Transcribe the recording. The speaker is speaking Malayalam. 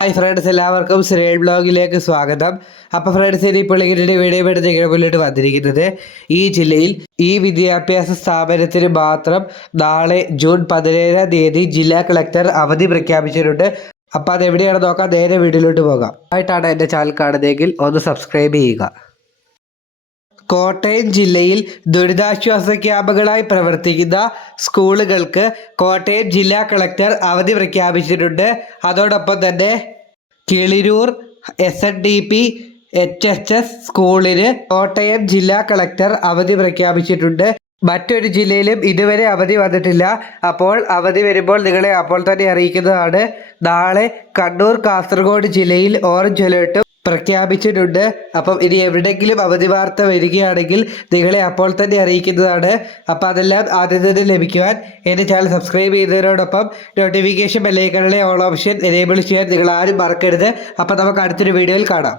ഹായ് ഫ്രണ്ട്സ് എല്ലാവർക്കും സ്രേഡ് ബ്ലോഗിലേക്ക് സ്വാഗതം. അപ്പോൾ ഫ്രണ്ട്സ് ഇപ്പോൾ ഇങ്ങനെ വീഡിയോ ഇങ്ങനെ മുന്നിട്ട് വന്നിരിക്കുന്നത്. ഈ ജില്ലയിൽ ഈ വിദ്യാഭ്യാസ സ്ഥാപനത്തിന് മാത്രം നാളെ ജൂൺ പതിനേഴാം തീയതി ജില്ലാ കളക്ടർ അവധി പ്രഖ്യാപിച്ചിട്ടുണ്ട്. അപ്പോൾ അത് എവിടെയാണെന്ന് നോക്കാം. നേരെ വീഡിയോയിലോട്ട് പോകാം. ആയിട്ടാണ് എന്റെ ചാനൽ കാണുന്നതെങ്കിൽ ഒന്ന് സബ്സ്ക്രൈബ് ചെയ്യുക. കോട്ടയം ജില്ലയിൽ ദുരിതാശ്വാസ ക്യാമ്പുകളായി പ്രവർത്തിക്കുന്ന സ്കൂളുകൾക്ക് കോട്ടയം ജില്ലാ കളക്ടർ അവധി പ്രഖ്യാപിച്ചിട്ടുണ്ട്. അതോടൊപ്പം തന്നെ Kiliroor S N D P H H S സ്കൂളിന് കോട്ടയം ജില്ലാ കളക്ടർ അവധി പ്രഖ്യാപിച്ചിട്ടുണ്ട്. മറ്റൊരു ജില്ലയിലും ഇതുവരെ അവധി വന്നിട്ടില്ല. അപ്പോൾ അവധി വരുമ്പോൾ നിങ്ങളെ അപ്പോൾ തന്നെ അറിയിക്കുന്നതാണ്. നാളെ കണ്ണൂർ കാസർഗോഡ് ജില്ലയിൽ ഓറഞ്ച് അലേർട്ടും പ്രഖ്യാപിച്ചിട്ടുണ്ട്. അപ്പം ഇനി എവിടെയെങ്കിലും അവധി വാർത്ത വരികയാണെങ്കിൽ നിങ്ങളെ അപ്പോൾ തന്നെ അറിയിക്കുന്നതാണ്. അപ്പോൾ അതെല്ലാം ആദ്യം തന്നെ ലഭിക്കുവാൻ എന്റെ ചാനൽ സബ്സ്ക്രൈബ് ചെയ്തതിനോടൊപ്പം നോട്ടിഫിക്കേഷൻ ബെല്ലൈക്കണിലെ ഓൾ ഓപ്ഷൻ എനേബിൾ ചെയ്യാൻ നിങ്ങൾ ആരും മറക്കരുത്. അപ്പോൾ നമുക്ക് അടുത്തൊരു വീഡിയോയിൽ കാണാം.